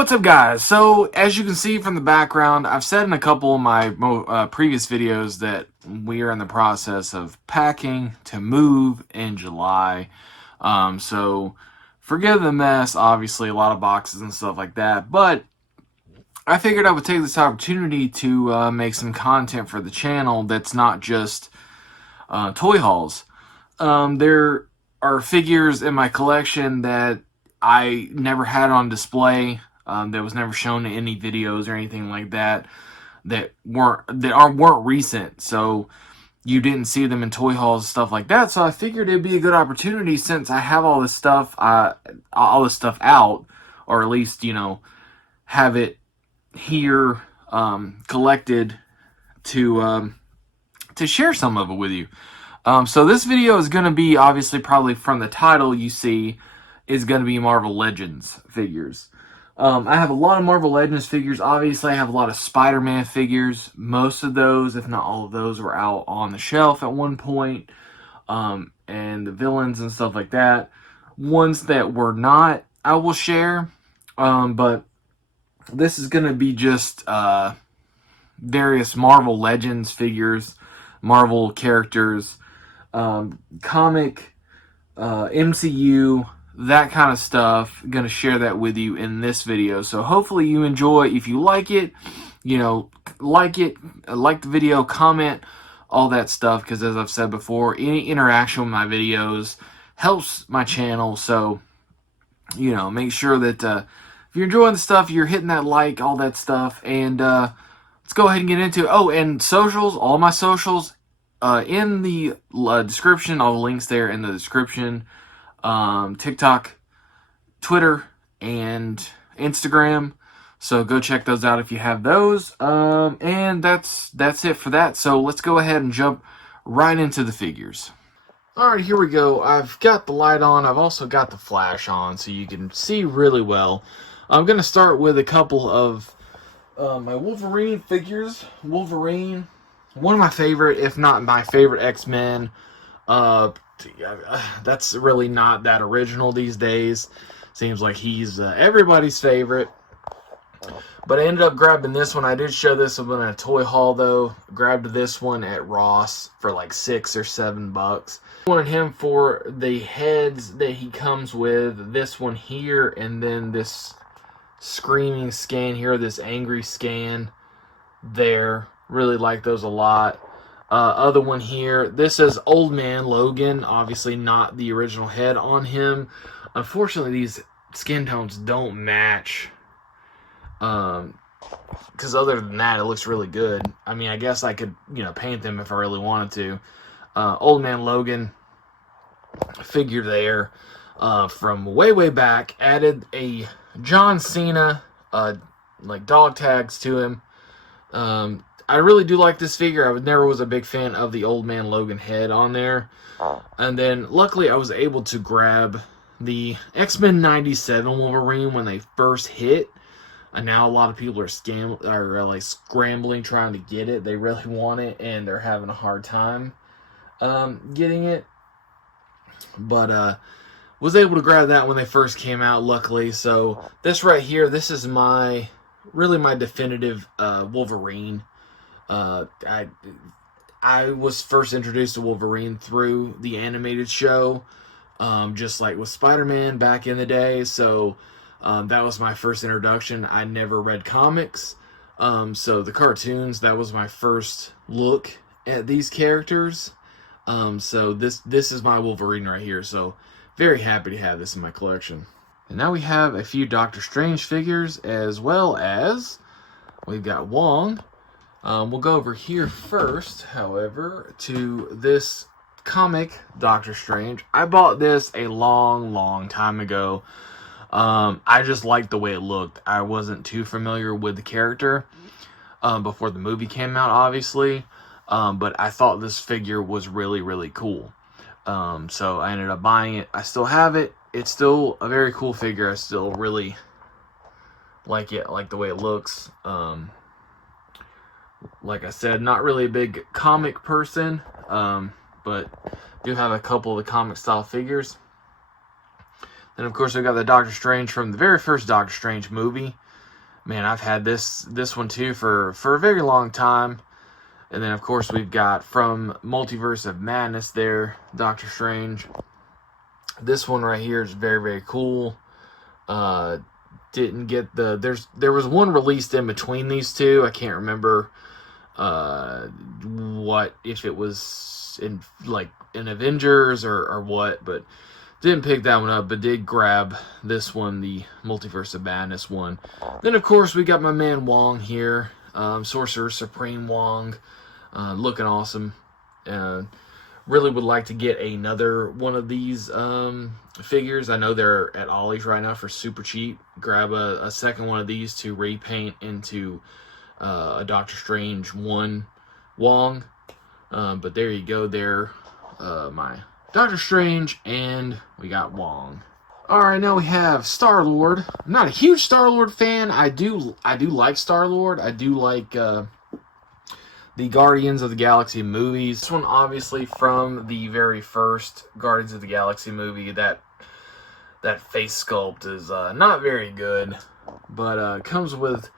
what's up guys? So as you can see from the background, I've said in a couple of my previous videos that we are in the process of packing to move in July. So forgive the mess, obviously a lot of boxes and stuff like that, but I figured I would take this opportunity to make some content for the channel that's not just toy hauls. There are figures in my collection that I never had on display, that was never shown in any videos or anything like that, that weren't recent. So you didn't see them in toy hauls and stuff like that. So I figured it'd be a good opportunity, since I have all this stuff out, or at least have it here collected to share some of it with you. So this video is going to be, obviously, probably from the title you see, is going to be Marvel Legends figures. I have a lot of Marvel Legends figures. Obviously, I have a lot of Spider-Man figures. Most of those, if not all of those, were out on the shelf at one point. And the villains and stuff like that. Ones that were not, I will share. But this is going to be just various Marvel Legends figures, Marvel characters, comic, MCU, that kind of stuff. I'm going to share that with you in this video. So hopefully you enjoy. If you like it, like the video, comment, all that stuff, because as I've said before, any interaction with my videos helps my channel. So, make sure that if you're enjoying the stuff, you're hitting that like, all that stuff. And let's go ahead and get into it. Oh, and socials, all my socials, in the description, all the links there in the description. TikTok, Twitter, and Instagram. So go check those out if you have those. And that's it for that. So let's go ahead and jump right into the figures. Alright, here we go. I've got the light on. I've also got the flash on so you can see really well. I'm going to start with a couple of my Wolverine figures. Wolverine, one of my favorite, if not my favorite X-Men. That's really not that original these days. Seems like he's everybody's favorite. But I ended up grabbing this one. I did show this one in a toy haul though. Grabbed this one at Ross for like $6 or $7. I wanted him for the heads that he comes with. This one here, and then this screaming scan here, this angry scan there. Really like those a lot. Other one here, this is Old Man Logan, obviously not the original head on him. Unfortunately, these skin tones don't match, because other than that, it looks really good. I mean, I guess I could, paint them if I really wanted to. Old Man Logan figure there, from way back. Added a John Cena, like dog tags to him. I really do like this figure. I never was a big fan of the Old Man Logan head on there. And then, luckily, I was able to grab the X-Men 97 Wolverine when they first hit. And now a lot of people are scrambling trying to get it. They really want it, and they're having a hard time getting it. But was able to grab that when they first came out, luckily. So this right here, this is really my definitive Wolverine. I was first introduced to Wolverine through the animated show, just like with Spider-Man back in the day. So that was my first introduction. I never read comics, so the cartoons, that was my first look at these characters. So this is my Wolverine right here. So very happy to have this in my collection. And now we have a few Doctor Strange figures, as well as we've got Wong. We'll go over here first, however, to this comic Doctor Strange. I bought this a long time ago. I just liked the way it looked. I wasn't too familiar with the character before the movie came out, obviously. But I thought this figure was really cool. So I ended up buying it. I still have it. It's still a very cool figure. I still really like it. I like the way it looks. Like I said, not really a big comic person, but do have a couple of the comic style figures. Then, of course, we got the Doctor Strange from the very first Doctor Strange movie. Man, I've had this one too for a very long time. And then of course we've got from Multiverse of Madness there, Doctor Strange. This one right here is very, very cool. Didn't get there was one released in between these two. I can't remember what, if it was in like in Avengers or what, but didn't pick that one up, but did grab this one, the Multiverse of Madness one. Then of course we got my man Wong here, Sorcerer Supreme Wong, looking awesome. Really would like to get another one of these figures. I know they're at Ollie's right now for super cheap. Grab a second one of these to repaint into a Doctor Strange 1 Wong. But there you go there. My Doctor Strange, and we got Wong. Alright, now we have Star-Lord. I'm not a huge Star-Lord fan. I do like Star-Lord. I do like the Guardians of the Galaxy movies. This one obviously from the very first Guardians of the Galaxy movie. That face sculpt is not very good, but comes with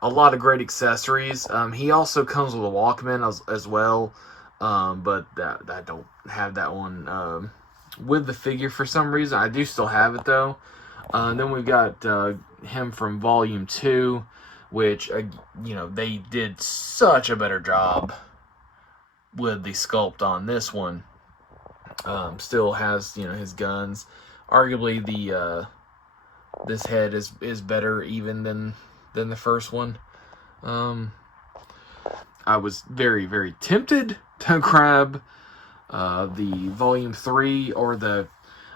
a lot of great accessories. He also comes with a Walkman as well, but I don't have that one with the figure for some reason. I do still have it though. Then we've got him from Volume 2, which, they did such a better job with the sculpt on this one. Still has, his guns. Arguably, this head is better even than the first one. I was very, very tempted to grab the Volume 3, or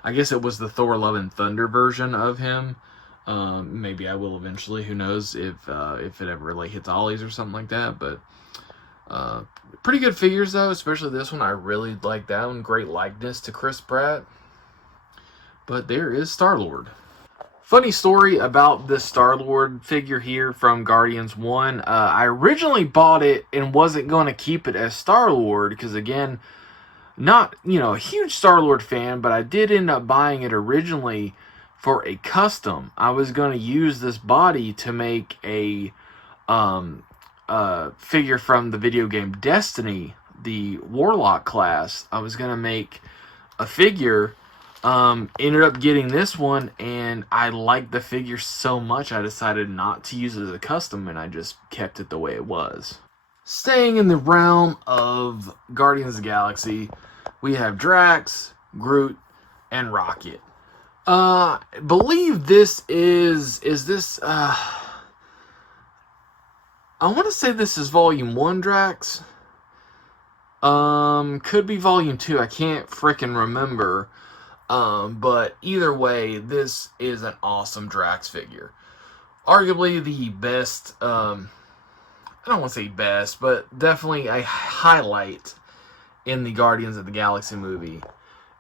I guess it was the Thor Love and Thunder version of him. Maybe I will eventually. Who knows if it ever like hits Ollie's or something like that. But pretty good figures though, especially this one. I really like that one. Great likeness to Chris Pratt. But there is Star-Lord. Funny story about this Star-Lord figure here from Guardians 1. I originally bought it and wasn't going to keep it as Star-Lord because, again, not, a huge Star-Lord fan, but I did end up buying it originally for a custom. I was going to use this body to make a figure from the video game Destiny, the Warlock class. I was going to make a figure. Ended up getting this one, and I liked the figure so much I decided not to use it as a custom, and I just kept it the way it was. Staying in the realm of Guardians of the Galaxy, we have Drax, Groot, and Rocket. I believe this is this, I want to say this is Volume 1 Drax. Could be Volume 2, I can't frickin' remember. But either way, this is an awesome Drax figure. Arguably the best, I don't want to say best, but definitely a highlight in the Guardians of the Galaxy movie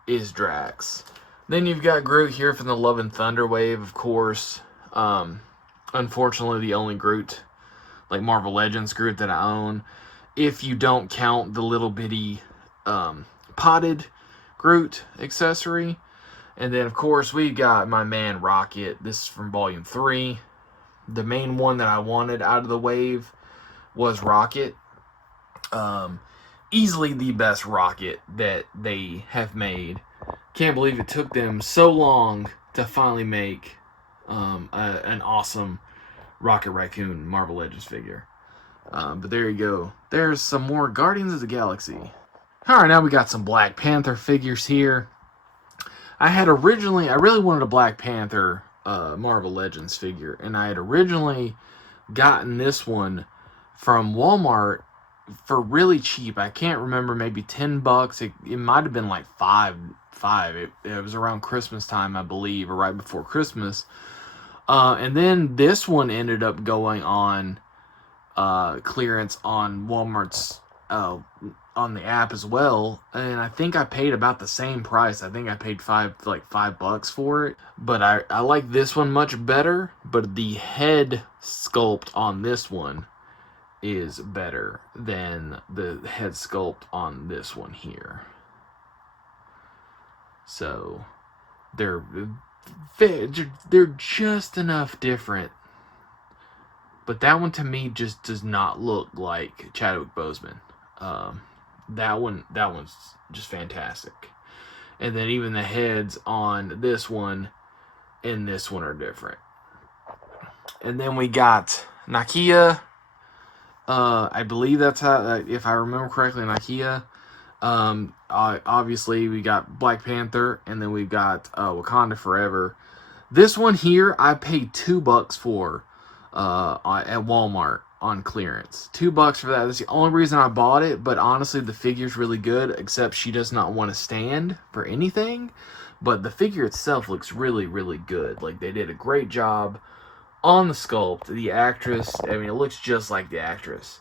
is Drax. Then you've got Groot here from the Love and Thunder wave, of course. Unfortunately, the only Groot, like Marvel Legends Groot that I own, if you don't count the little bitty, potted Groot accessory. And then of course we got my man Rocket. This is from Volume 3. The main one that I wanted out of the wave was Rocket. Easily the best Rocket that they have made. Can't believe it took them so long to finally make an awesome Rocket Raccoon Marvel Legends figure. But there you go. There's some more Guardians of the Galaxy. Alright, now we got some Black Panther figures here. I really wanted a Black Panther Marvel Legends figure, and I had originally gotten this one from Walmart for really cheap. I can't remember, maybe $10. It might have been like five. It was around Christmas time, I believe, or right before Christmas. And then this one ended up going on clearance on Walmart's on the app as well, and I think I paid about the same price. I think I paid $5 for it, but I like this one much better. But the head sculpt on this one is better than the head sculpt on this one here. So they're just enough different But that one to me just does not look like Chadwick Boseman. That one's just fantastic. And then even the heads on this one and this one are different. And then we got Nakia. I believe that's how, if I remember correctly, Nakia. Obviously we got Black Panther, and then we've got Wakanda Forever. This one here I paid $2 for at Walmart on clearance. $2 for that. That's the only reason I bought it, but honestly the figure's really good, except she does not want to stand for anything. But the figure itself looks really, really good. Like, they did a great job on the sculpt. The actress, I mean, it looks just like the actress.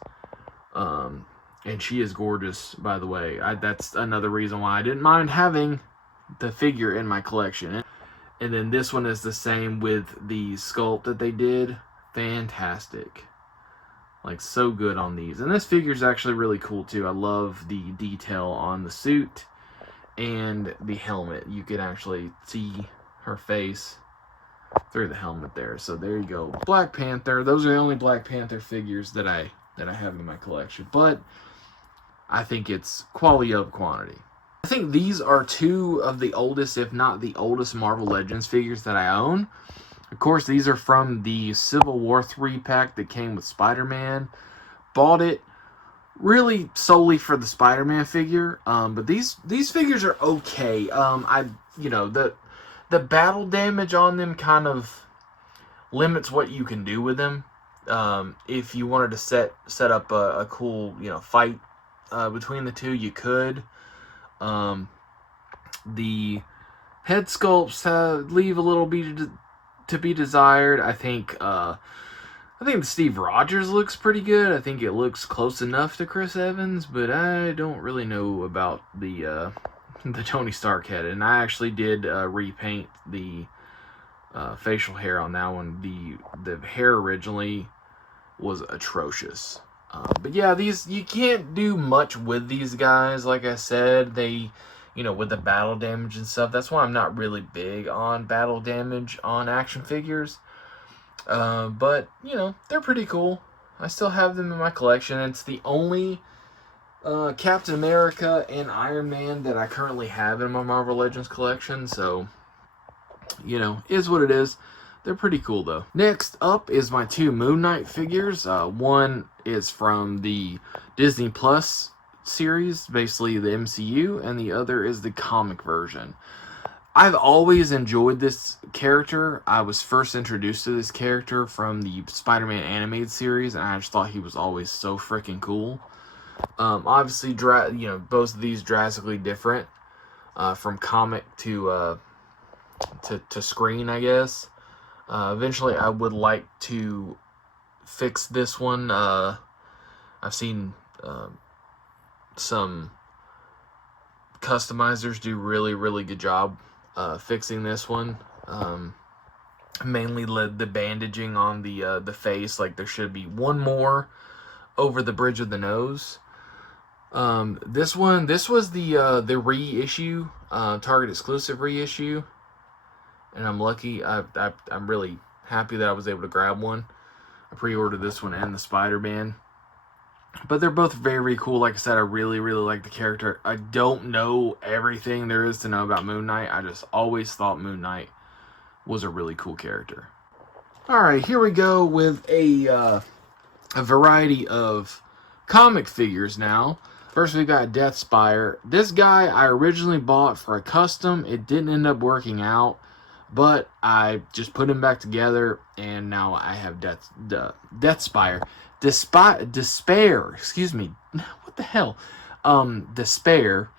And she is gorgeous, by the way. That's another reason why I didn't mind having the figure in my collection. And then this one is the same with the sculpt that they did. Fantastic. Like, so good on these. And this figure is actually really cool, too. I love the detail on the suit and the helmet. You can actually see her face through the helmet there. So there you go. Black Panther. Those are the only Black Panther figures that I have in my collection. But I think it's quality of quantity. I think these are two of the oldest, if not the oldest, Marvel Legends figures that I own. Of course, these are from the Civil War 3-pack that came with Spider-Man. Bought it really solely for the Spider-Man figure. But these figures are okay. You know, the battle damage on them kind of limits what you can do with them. If you wanted to set up a cool, you know, fight between the two, you could. The head sculpts leave a little bit to be desired. I think the Steve Rogers looks pretty good. I think it looks close enough to Chris Evans, but I don't really know about the Tony Stark head. And I actually did repaint the facial hair on that one. The hair originally was atrocious. But yeah, you can't do much with these guys. Like I said, they, you know, with the battle damage and stuff. That's why I'm not really big on battle damage on action figures. But, you know, they're pretty cool. I still have them in my collection. It's the only Captain America and Iron Man that I currently have in my Marvel Legends collection. So, you know, is what it is. They're pretty cool, though. Next up is my two Moon Knight figures. One is from the Disney Plus series, basically the MCU, and the other is the comic version. I've always enjoyed this character. I was first introduced to this character from the Spider-Man animated series, and I just thought he was always so freaking cool. Obviously, you know, both of these drastically different from comic to screen, I guess. Eventually, I would like to fix this one. I've seen some customizers do really, really good job fixing this one. Mainly the bandaging on the face. Like, there should be one more over the bridge of the nose. This was the reissue, Target exclusive reissue. And I'm lucky. I'm really happy that I was able to grab one. I pre-ordered this one and the Spider-Man. But they're both very, very cool. Like I said, I really, really like the character. I don't know everything there is to know about Moon Knight. I just always thought Moon Knight was a really cool character. Alright, here we go with a variety of comic figures now. First, we've got Deathspire. This guy I originally bought for a custom. It didn't end up working out. But I just put him back together, and now I have Deathspire. Despair. Excuse me. What the hell? Despair.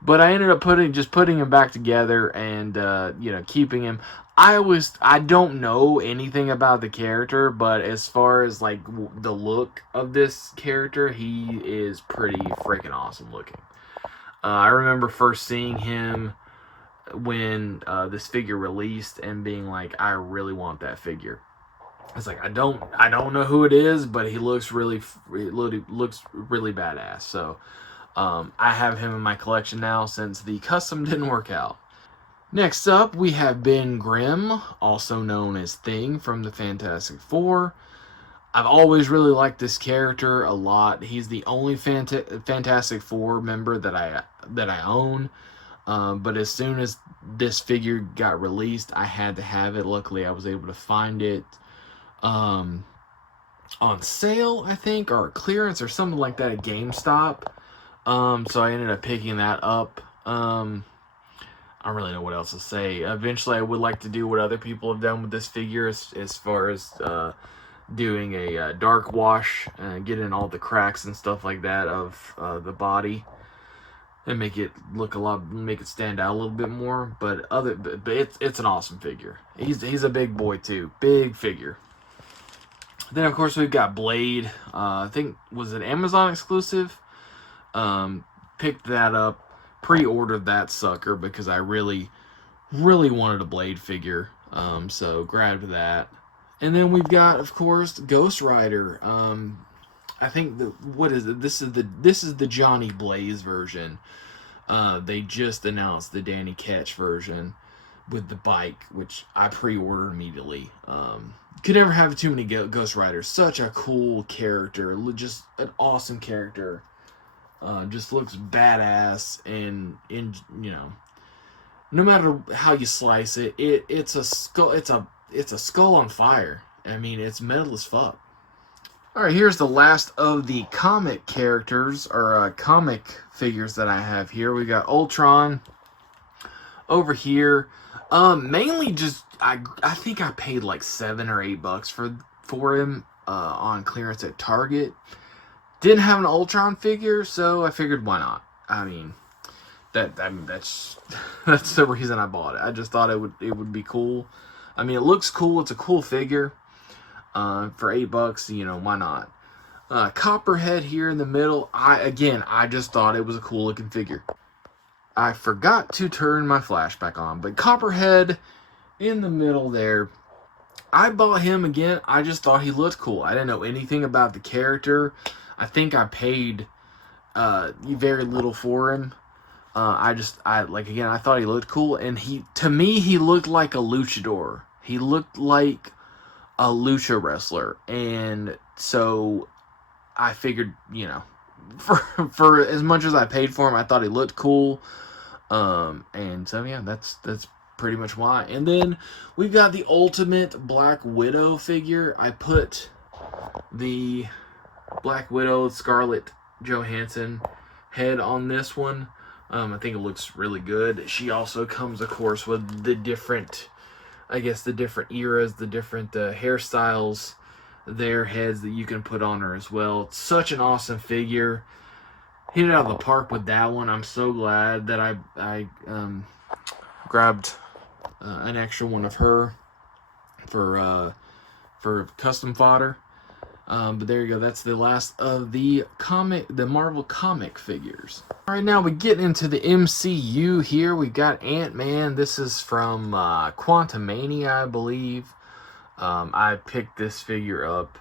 But I ended up putting him back together and you know, keeping him. I don't know anything about the character, but as far as like the look of this character, he is pretty freaking awesome looking. I remember first seeing him when this figure released and being like, I really want that figure. It's like, I don't know who it is, but he looks really badass. So I have him in my collection now since the custom didn't work out. Next up, we have Ben Grimm, also known as Thing from the Fantastic Four. I've always really liked this character a lot. He's the only Fantastic Four member that I own. But as soon as this figure got released, I had to have it. Luckily, I was able to find it um, on sale, I think, or clearance or something like that at GameStop. So I ended up picking that up. I don't really know what else to say. Eventually, I would like to do what other people have done with this figure, as far as doing a dark wash, getting all the cracks and stuff like that of the body, and make it stand out a little bit more. But it's an awesome figure. He's a big boy too, big figure. Then of course we've got Blade. I think was an Amazon exclusive. Picked that up, pre-ordered that sucker because I really wanted a Blade figure. So grabbed that. And then we've got, of course, Ghost Rider. I think what is it? This is the Johnny Blaze version. They just announced the Danny Ketch version with the bike, which I pre-ordered immediately. Could never have too many Ghost Riders. Such a cool character, just an awesome character. Just looks badass, and no matter how you slice it, it's a skull. It's a skull on fire. I mean, it's metal as fuck. All right, here's the last of the comic characters or comic figures that I have here. We got Ultron over here. Mainly just I think I paid like $7 or $8 for him on clearance at Target. Didn't have an Ultron figure, so I figured why not. I mean, that's the reason I bought it. I just thought it would be cool. I mean, it looks cool. It's a cool figure. For $8, why not? Copperhead here in the middle. I just thought it was a cool looking figure. I forgot to turn my flashback on, but Copperhead in the middle there. I bought him again. I just thought he looked cool. I didn't know anything about the character. I think I paid very little for him. I thought he looked cool, and to me he looked like a luchador. He looked like a lucha wrestler, and so I figured, for as much as I paid for him, I thought he looked cool. And so yeah, that's pretty much why. And then we've got the Ultimate Black Widow figure. I put the Black Widow Scarlett Johansson head on this one. I think it looks really good. She also comes, of course, with the different eras, the different hairstyles, their heads that you can put on her as well. It's such an awesome figure. Hit it out of the park with that one. I'm so glad that I grabbed an extra one of her for custom fodder. But there you go. That's the last of the Marvel comic figures. All right, now we get into the MCU here. We got Ant-Man. This is from Quantumania, I believe. I picked this figure up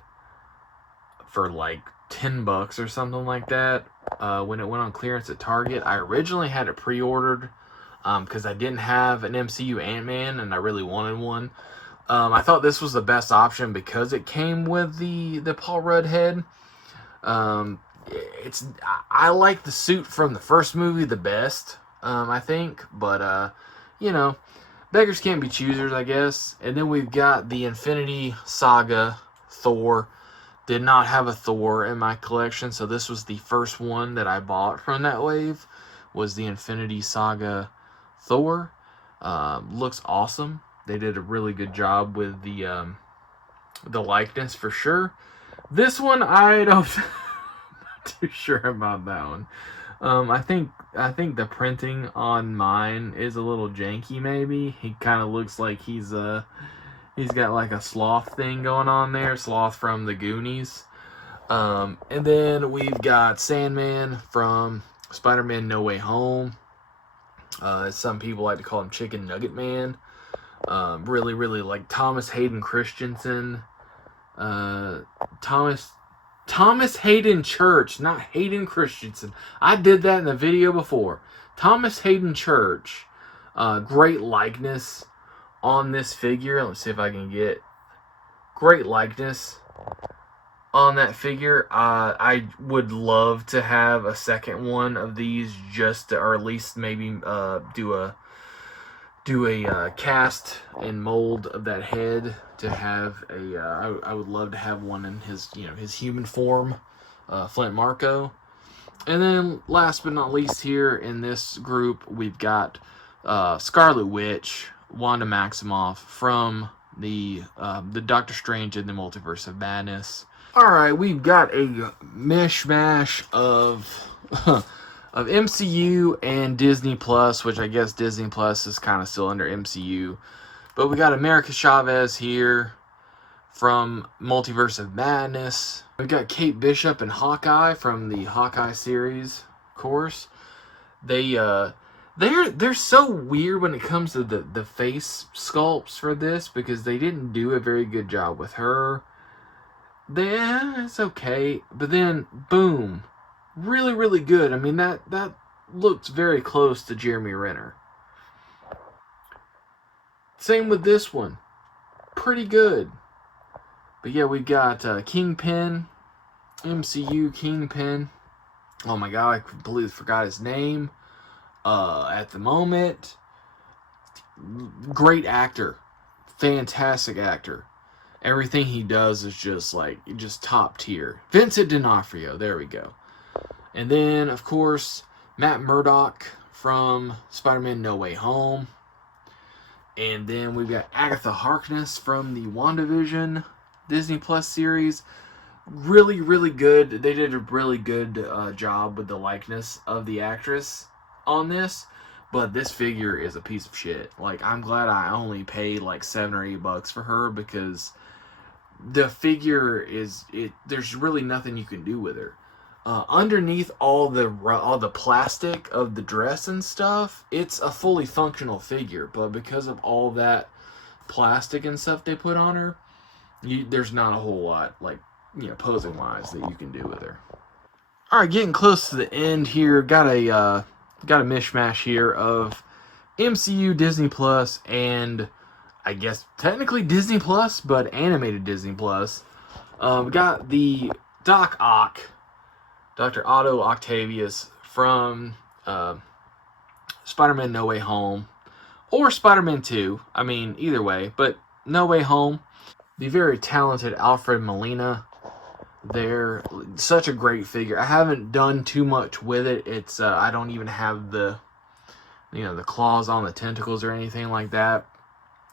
for like $10 or something like that when it went on clearance at Target. I originally had it pre-ordered because I didn't have an MCU Ant-Man and I really wanted one. I thought this was the best option because it came with the Paul Rudd head. I like the suit from the first movie the best, I think, but beggars can't be choosers, I guess. And then we've got the Infinity Saga Thor. Did not have a Thor in my collection, so this was the first one that I bought from that wave, was the Infinity Saga Thor. Looks awesome. They did a really good job with the likeness for sure. This one, I don't not too sure about that one. I think the printing on mine is a little janky. Maybe he kind of looks like he's got like a sloth thing going on there. Sloth from the Goonies. And then we've got Sandman from Spider-Man No Way Home. Some people like to call him Chicken Nugget Man. Really like Thomas Hayden Christensen. Thomas Hayden Church, not Hayden Christensen. I did that in the video before. Thomas Hayden Church Great likeness on this figure. Let's see if I can get great likeness on that figure. I would love to have a second one of these, just to, or at least maybe do a cast and mold of that head to have a. I would love to have one in his his human form, Flint Marko. And then last but not least here in this group, we've got Scarlet Witch, Wanda Maximoff from the Doctor Strange in the Multiverse of Madness. All right, we've got a mishmash of of MCU and Disney Plus, which I guess Disney Plus is kind of still under MCU. But we got America Chavez here from Multiverse of Madness. We've got Kate Bishop and Hawkeye from the Hawkeye series, of course. They're so weird when it comes to the face sculpts for this, because they didn't do a very good job with her. It's okay, but then boom, really, really good. I mean, that looks very close to Jeremy Renner. Same with this one, pretty good. But yeah, we got Kingpin, MCU Kingpin. Oh my god, I completely forgot his name. At the moment, great actor, fantastic actor. Everything he does is just top tier. Vincent D'Onofrio, there we go. And then, of course, Matt Murdock from Spider-Man No Way Home. And then we've got Agatha Harkness from the WandaVision Disney Plus series. Really, really good. They did a really good job with the likeness of the actress on this. But this figure is a piece of shit. Like, I'm glad I only paid like $7 or $8 for her, because the figure there's really nothing you can do with her. Underneath all the plastic of the dress and stuff, it's a fully functional figure, but because of all that plastic and stuff they put on her, there's not a whole lot, like, posing wise, that you can do with her. All right, getting close to the end here. Got a mishmash here of MCU, Disney Plus, and I guess technically Disney Plus, but animated Disney Plus. We got the Doc Ock, Dr. Otto Octavius from Spider-Man No Way Home, or Spider-Man 2. I mean, either way, but No Way Home. The very talented Alfred Molina there. Such a great figure. I haven't done too much with it. It's I don't even have the the claws on the tentacles or anything like that.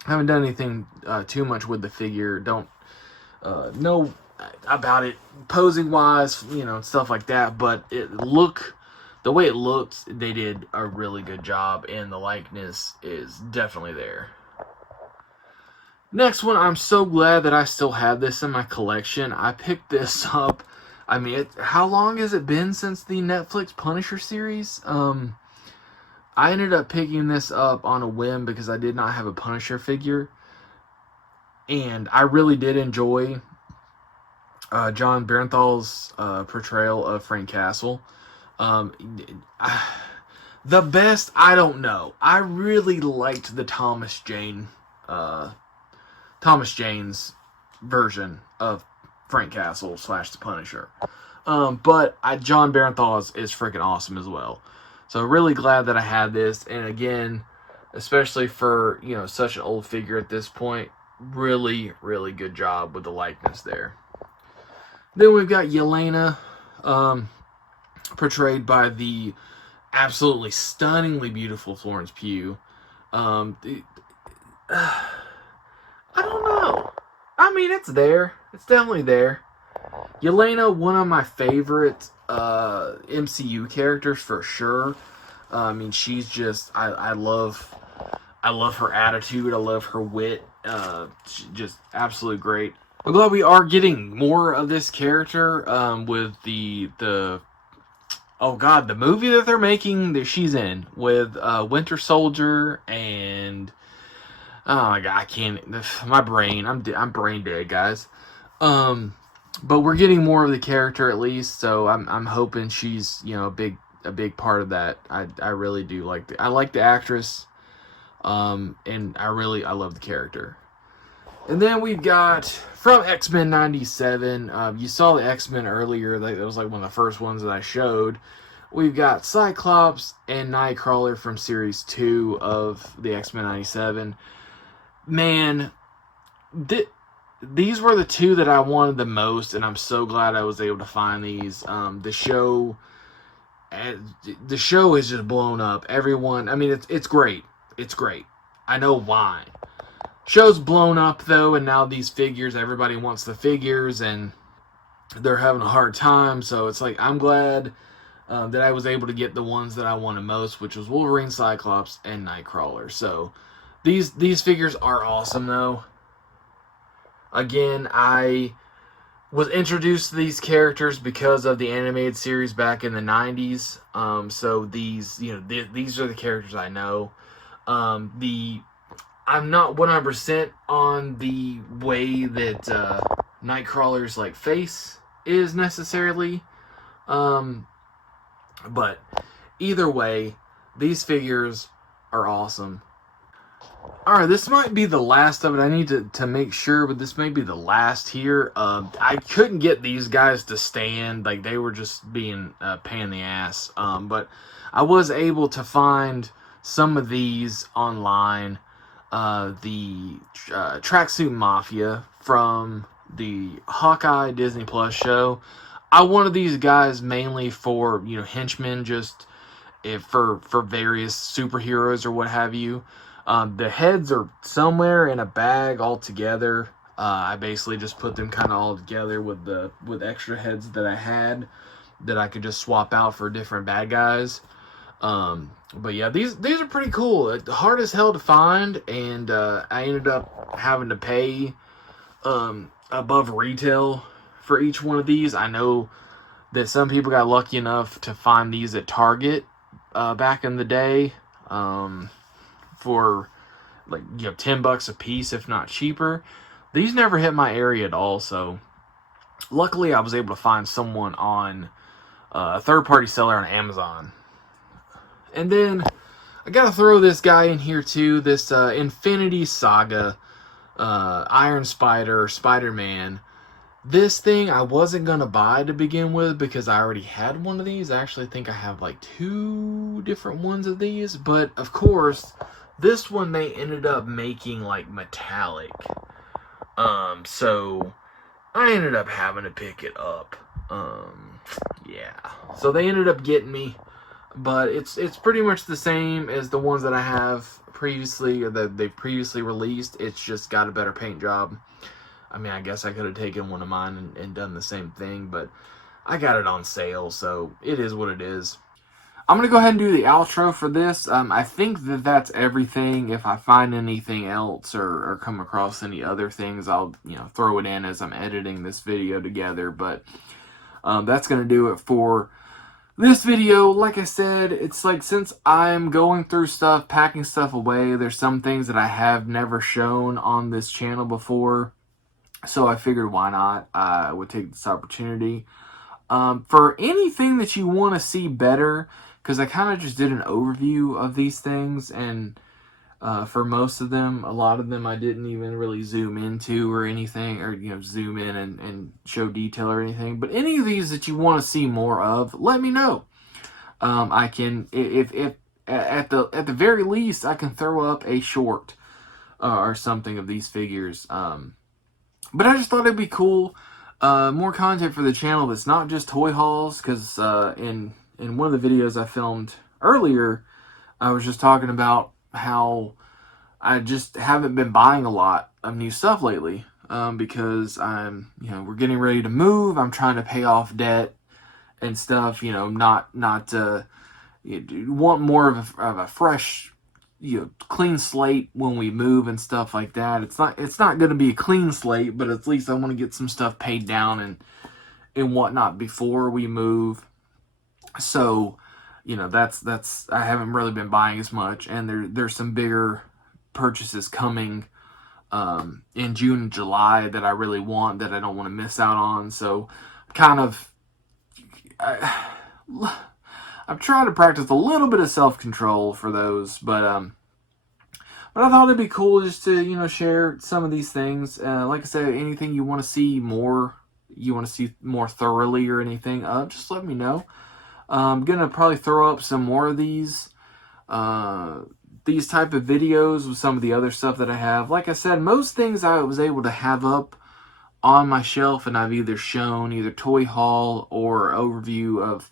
I haven't done anything too much with the figure. Don't know about it posing wise, stuff like that. But the way it looks, they did a really good job, and the likeness is definitely there. Next one, I'm so glad that I still have this in my collection. I picked this up. I mean, how long has it been since the Netflix Punisher series? I ended up picking this up on a whim because I did not have a Punisher figure. And I really did enjoy John Bernthal's portrayal of Frank Castle. The best, I don't know. I really liked the Thomas Jane's version of Frank Castle / the Punisher. But John Bernthal is freaking awesome as well. So really glad that I had this. And again, especially for, such an old figure at this point, really, really good job with the likeness there. Then we've got Yelena, portrayed by the absolutely stunningly beautiful Florence Pugh. I don't know. I mean, it's there. It's definitely there. Yelena, one of my favorite MCU characters for sure. I mean, she's just I love her attitude. I love her wit. She's just absolutely great. I'm glad we are getting more of this character with the movie that they're making that she's in with Winter Soldier and oh my god, I can't. My brain, I'm brain dead, guys. But we're getting more of the character at least, so I'm hoping she's a big part of that. I really do like I like the actress. And I love the character. And then we've got from X-Men 97. You saw the X-Men earlier. That was like one of the first ones that I showed. We've got Cyclops and Nightcrawler from Series 2 of the X-Men 97. Man, these were the two that I wanted the most, and I'm so glad I was able to find these. The show is just blown up. Everyone, I mean, it's great. It's great. I know why. Show's blown up though, and now these figures, everybody wants the figures, and they're having a hard time. So it's like I'm glad that I was able to get the ones that I wanted most, which was Wolverine, Cyclops, and Nightcrawler. So these figures are awesome though. Again, I was introduced to these characters because of the animated series back in the 90s. So these, these are the characters I know. I'm not 100% on the way that Nightcrawler's like face is necessarily, but either way, these figures are awesome. Alright, this might be the last of it. I need to make sure, but this may be the last here. I couldn't get these guys to stand. Like, they were just being a pain in the ass. But I was able to find some of these online. The Tracksuit Mafia from the Hawkeye Disney Plus show. I wanted these guys mainly for, henchmen, just for various superheroes or what have you. The heads are somewhere in a bag all together. I basically just put them kind of all together with extra heads that I had that I could just swap out for different bad guys. But yeah, these are pretty cool. It's hard as hell to find, and I ended up having to pay above retail for each one of these. I know that some people got lucky enough to find these at Target back in the day. For like $10 a piece, if not cheaper. These never hit my area at all, so luckily I was able to find someone on a third-party seller on Amazon. And then I gotta throw this guy in here too, this Infinity Saga Iron Spider, Spider-Man. This thing I wasn't gonna buy to begin with because I already had one of these. I actually think I have like 2 different ones of these, but of course this one they ended up making like metallic. So I ended up having to pick it up. Yeah. So they ended up getting me, but it's pretty much the same as the ones that I have previously, or that they've previously released. It's just got a better paint job. I mean, I guess I could have taken one of mine and done the same thing, but I got it on sale, so it is what it is. I'm going to go ahead and do the outro for this. I think that's everything. If I find anything else or come across any other things, I'll throw it in as I'm editing this video together. But that's going to do it for this video. Like I said, it's like since I'm going through stuff, packing stuff away, there's some things that I have never shown on this channel before. So I figured why not? I would take this opportunity. For anything that you want to see better, because I kind of just did an overview of these things, and for most of them, a lot of them I didn't even really zoom into or anything, or zoom in and show detail or anything. But any of these that you want to see more of, let me know. I can, if at the very least, I can throw up a short or something of these figures. But I just thought it'd be cool. More content for the channel that's not just toy hauls, because in one of the videos I filmed earlier, I was just talking about how I just haven't been buying a lot of new stuff lately, because I'm, we're getting ready to move. I'm trying to pay off debt and stuff, not want more of a fresh, clean slate when we move and stuff like that. It's not going to be a clean slate, but at least I want to get some stuff paid down and whatnot before we move. So, that's I haven't really been buying as much, and there's some bigger purchases coming in June and July that I really want, that I don't want to miss out on. So, I'm trying to practice a little bit of self-control for those, but But I thought it'd be cool just to, share some of these things. Like I said, anything you want to see more, thoroughly or anything, just let me know. I'm gonna probably throw up some more of these type of videos with some of the other stuff that I have. Like I said, most things I was able to have up on my shelf, and I've either shown either toy haul or overview of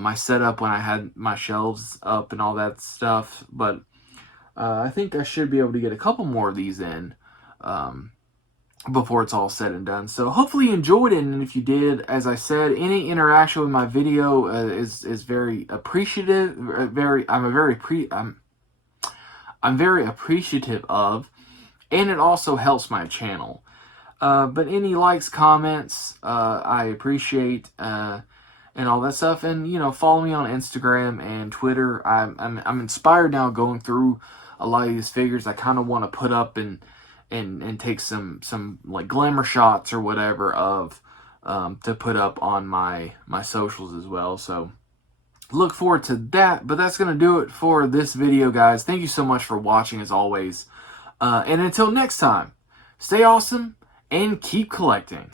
my setup when I had my shelves up and all that stuff. But I think I should be able to get a couple more of these in before it's all said and done. So hopefully you enjoyed it, and if you did, as I said, any interaction with my video is very appreciative. I'm very appreciative of, and it also helps my channel. But any likes, comments, I appreciate, and all that stuff. And follow me on Instagram and Twitter. I'm inspired now going through a lot of these figures. I kind of want to put up and take some like glamour shots or whatever of to put up on my socials as well. So look forward to that. But that's gonna do it for this video, guys. Thank you so much for watching as always. And until next time, stay awesome and keep collecting.